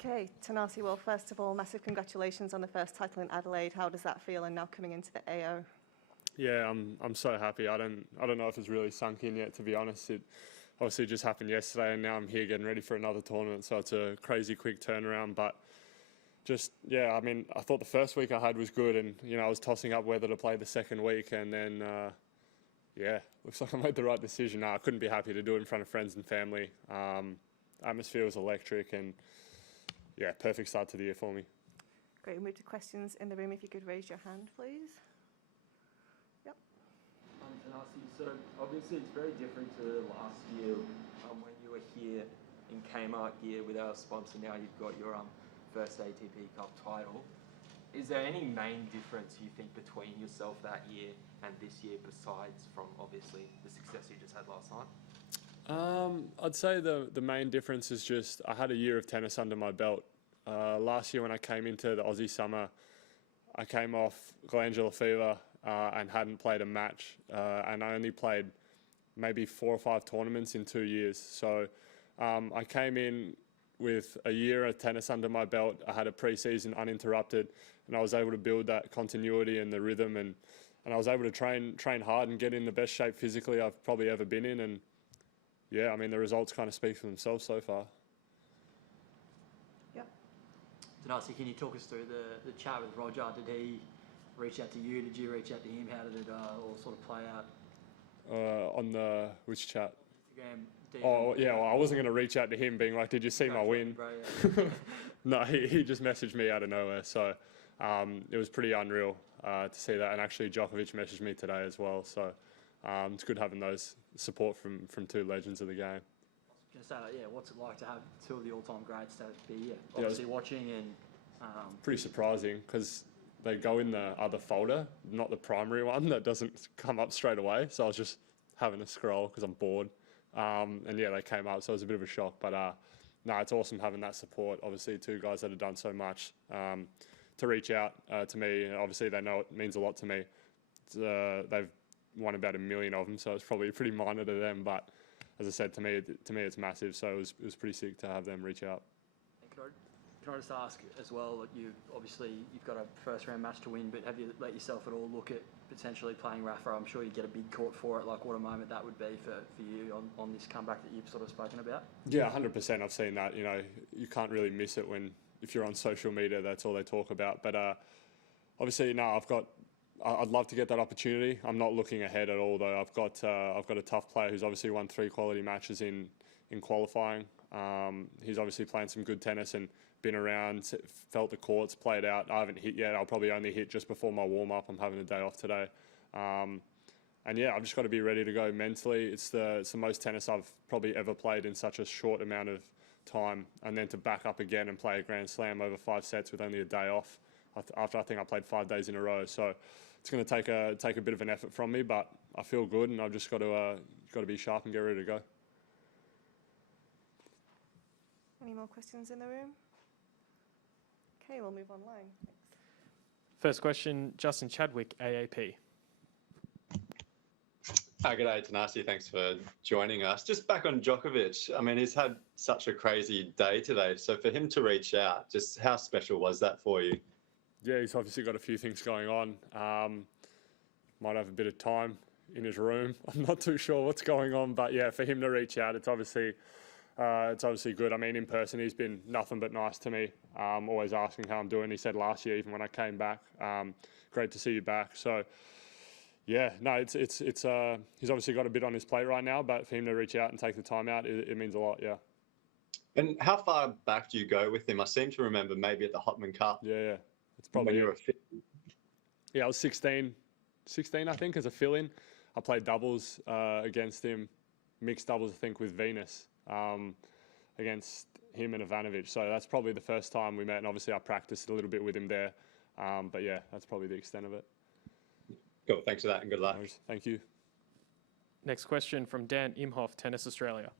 Okay, Tanasi, well, first of all, massive congratulations on the first title in Adelaide. How does that feel, and now coming into the AO? Yeah, I'm so happy. I don't know if it's really sunk in yet, to be honest. It obviously just happened yesterday, and now I'm here getting ready for another tournament. So it's a crazy quick turnaround. But just I mean, I thought the first week I had was good, and I was tossing up whether to play the second week, and then looks like I made the right decision. I couldn't be happy to do it in front of friends and family. Atmosphere was electric, and perfect start to the year for me. Great. We'll move to questions in the room. If you could raise your hand, please. Tanasi, so obviously it's very different to last year when you were here in Kmart gear with our sponsor. Now you've got your first ATP Cup title. Is there any main difference you think between yourself that year and this year, besides from obviously the success you just had last night? I'd say the main difference is just I had a year of tennis under my belt. Last year when I came into the Aussie summer, I came off glandular fever and hadn't played a match, and I only played maybe 4 or 5 tournaments in 2 years. So I came in with a year of tennis under my belt. I had a pre-season uninterrupted, and I was able to build that continuity and the rhythm, and I was able to train hard and get in the best shape physically I've probably ever been in. And I mean, the results kind of speak for themselves so far. Tanasi, can you talk us through the chat with Roger? Did he reach out to you? Did you reach out to him? How did it all sort of play out? On the which chat? Instagram. DM. Oh yeah, well, I wasn't going to reach out to him being like, did you see my win? Bro, yeah. No, he just messaged me out of nowhere. So it was pretty unreal to see that. And actually Djokovic messaged me today as well. So it's good having those support from 2 legends of the game. Just what's it like to have 2 of the all-time greats to be obviously watching and pretty surprising because they go in the other folder, not the primary one that doesn't come up straight away. So I was just having a scroll because I'm bored, and they came up, so it was a bit of a shock. But no, it's awesome having that support. Obviously, 2 guys that have done so much to reach out to me. Obviously, they know it means a lot to me. They've won about 1 million of them, so it's probably pretty minor to them, but as I said, to me it's massive. So it was pretty sick to have them reach out. Can I just ask as well? You've got a first round match to win, but have you let yourself at all look at potentially playing Rafa? I'm sure you get a big court for it. Like, what a moment that would be for you on this comeback that you've sort of spoken about. Yeah, 100%. I've seen that. You can't really miss it if you're on social media. That's all they talk about. But obviously, no, I'd love to get that opportunity. I'm not looking ahead at all, though. I've got a tough player who's obviously won 3 quality matches in qualifying. He's obviously playing some good tennis and been around, felt the courts, played out. I haven't hit yet. I'll probably only hit just before my warm-up. I'm having a day off today. I've just got to be ready to go mentally. It's the most tennis I've probably ever played in such a short amount of time. And then to back up again and play a Grand Slam over 5 sets with only a day off after I think I played 5 days in a row. So it's going to take a bit of an effort from me, but I feel good, and I've just got to be sharp and get ready to go. Any more questions in the room? Okay, we'll move online. Thanks. First question, Justin Chadwick, AAP. Hi, g'day, Tanasi. Thanks for joining us. Just back on Djokovic. I mean, he's had such a crazy day today. So for him to reach out, just how special was that for you? Yeah, he's obviously got a few things going on. Might have a bit of time in his room. I'm not too sure what's going on, but yeah, for him to reach out, it's obviously good. I mean, in person, he's been nothing but nice to me. Always asking how I'm doing. He said last year, even when I came back, great to see you back. So yeah, no, it's he's obviously got a bit on his plate right now, but for him to reach out and take the time out, it means a lot. Yeah. And how far back do you go with him? I seem to remember maybe at the Hopman Cup. Yeah. It's probably when you were fit. Yeah, I was 16, I think, as a fill-in. I played doubles against him, mixed doubles, I think, with Venus against him and Ivanovic. So that's probably the first time we met, and obviously I practiced a little bit with him there. But yeah, that's probably the extent of it. Cool, thanks for that and good luck. Thank you. Next question from Dan Imhoff, Tennis Australia.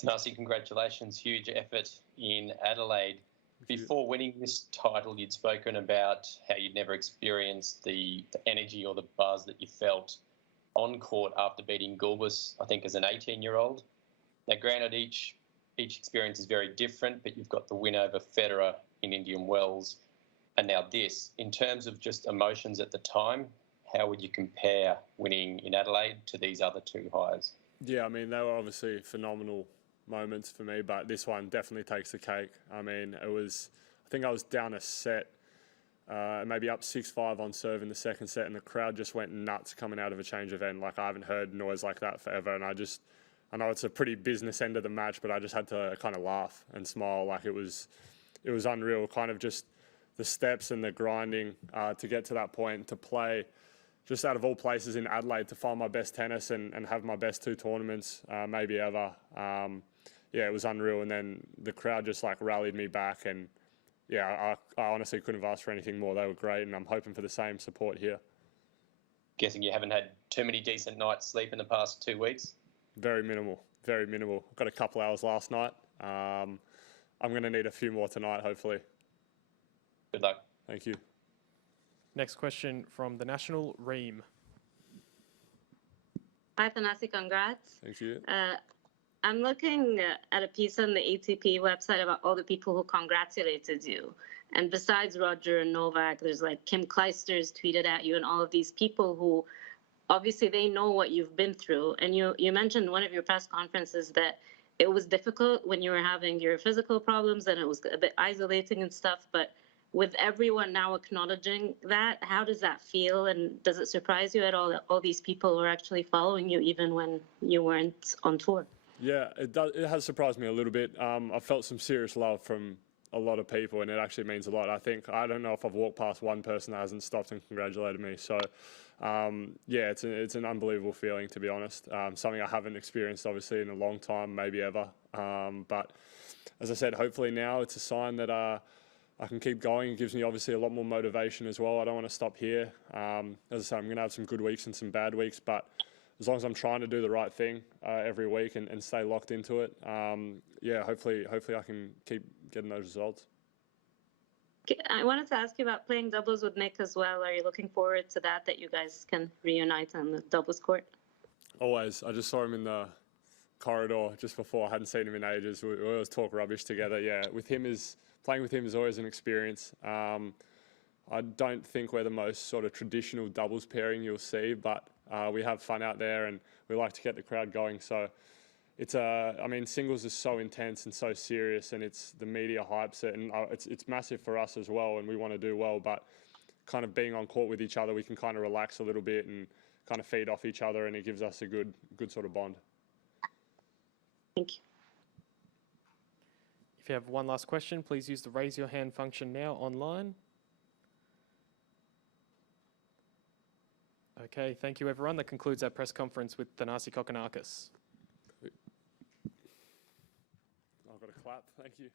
Tanasi, congratulations. Huge effort in Adelaide. Before winning this title, you'd spoken about how you'd never experienced the energy or the buzz that you felt on court after beating Gulbis, I think, as an 18-year-old. Now, granted, each each experience is very different, but you've got the win over Federer in Indian Wells and now this. In terms of just emotions at the time, how would you compare winning in Adelaide to these other two highs? Yeah, I mean, they were obviously phenomenal moments for me, but this one definitely takes the cake. I mean, I think I was down a set, maybe up 6-5 on serve in the second set, and the crowd just went nuts coming out of a change of end. Like, I haven't heard noise like that forever, and I know it's a pretty business end of the match, but I just had to kind of laugh and smile. Like, it was unreal, kind of just the steps and the grinding to get to that point, to play just out of all places in Adelaide, to find my best tennis and have my best two tournaments maybe ever. Yeah, it was unreal. And then the crowd just like rallied me back, and yeah, I honestly couldn't have asked for anything more. They were great, and I'm hoping for the same support here. Guessing you haven't had too many decent nights sleep in the past 2 weeks? Very minimal, very minimal. Got a couple hours last night. I'm going to need a few more tonight, hopefully. Good luck. Thank you. Next question from the National, Reem. Hi, Thanasi, congrats. Thank you. I'm looking at a piece on the ATP website about all the people who congratulated you. And besides Roger and Novak, there's like Kim Clijsters tweeted at you, and all of these people who obviously they know what you've been through. And you mentioned in one of your press conferences that it was difficult when you were having your physical problems and it was a bit isolating and stuff. But with everyone now acknowledging that, how does that feel? And does it surprise you at all that all these people were actually following you even when you weren't on tour? Yeah, it does. It has surprised me a little bit. I felt some serious love from a lot of people, and it actually means a lot. I don't know if I've walked past one person that hasn't stopped and congratulated me. So, yeah, it's an unbelievable feeling, to be honest. Something I haven't experienced, obviously, in a long time, maybe ever. But as I said, hopefully now it's a sign that I can keep going. It gives me obviously a lot more motivation as well. I don't want to stop here. As I said, I'm going to have some good weeks and some bad weeks, but as long as I'm trying to do the right thing every week and stay locked into it, yeah, hopefully I can keep getting those results. I wanted to ask you about playing doubles with Nick as well. Are you looking forward to that you guys can reunite on the doubles court? Always. I just saw him in the corridor just before. I hadn't seen him in ages. We always talk rubbish together. Yeah, playing with him is always an experience. I don't think we're the most sort of traditional doubles pairing you'll see, but we have fun out there and we like to get the crowd going. So I mean, singles is so intense and so serious, and the media hypes it, and it's massive for us as well, and we want to do well, but kind of being on court with each other, we can kind of relax a little bit and kind of feed off each other, and it gives us a good sort of bond. Thank you. If you have one last question, please use the raise your hand function now online. Okay, thank you everyone. That concludes our press conference with Thanasi Kokkinakis. I've got a clap. Thank you.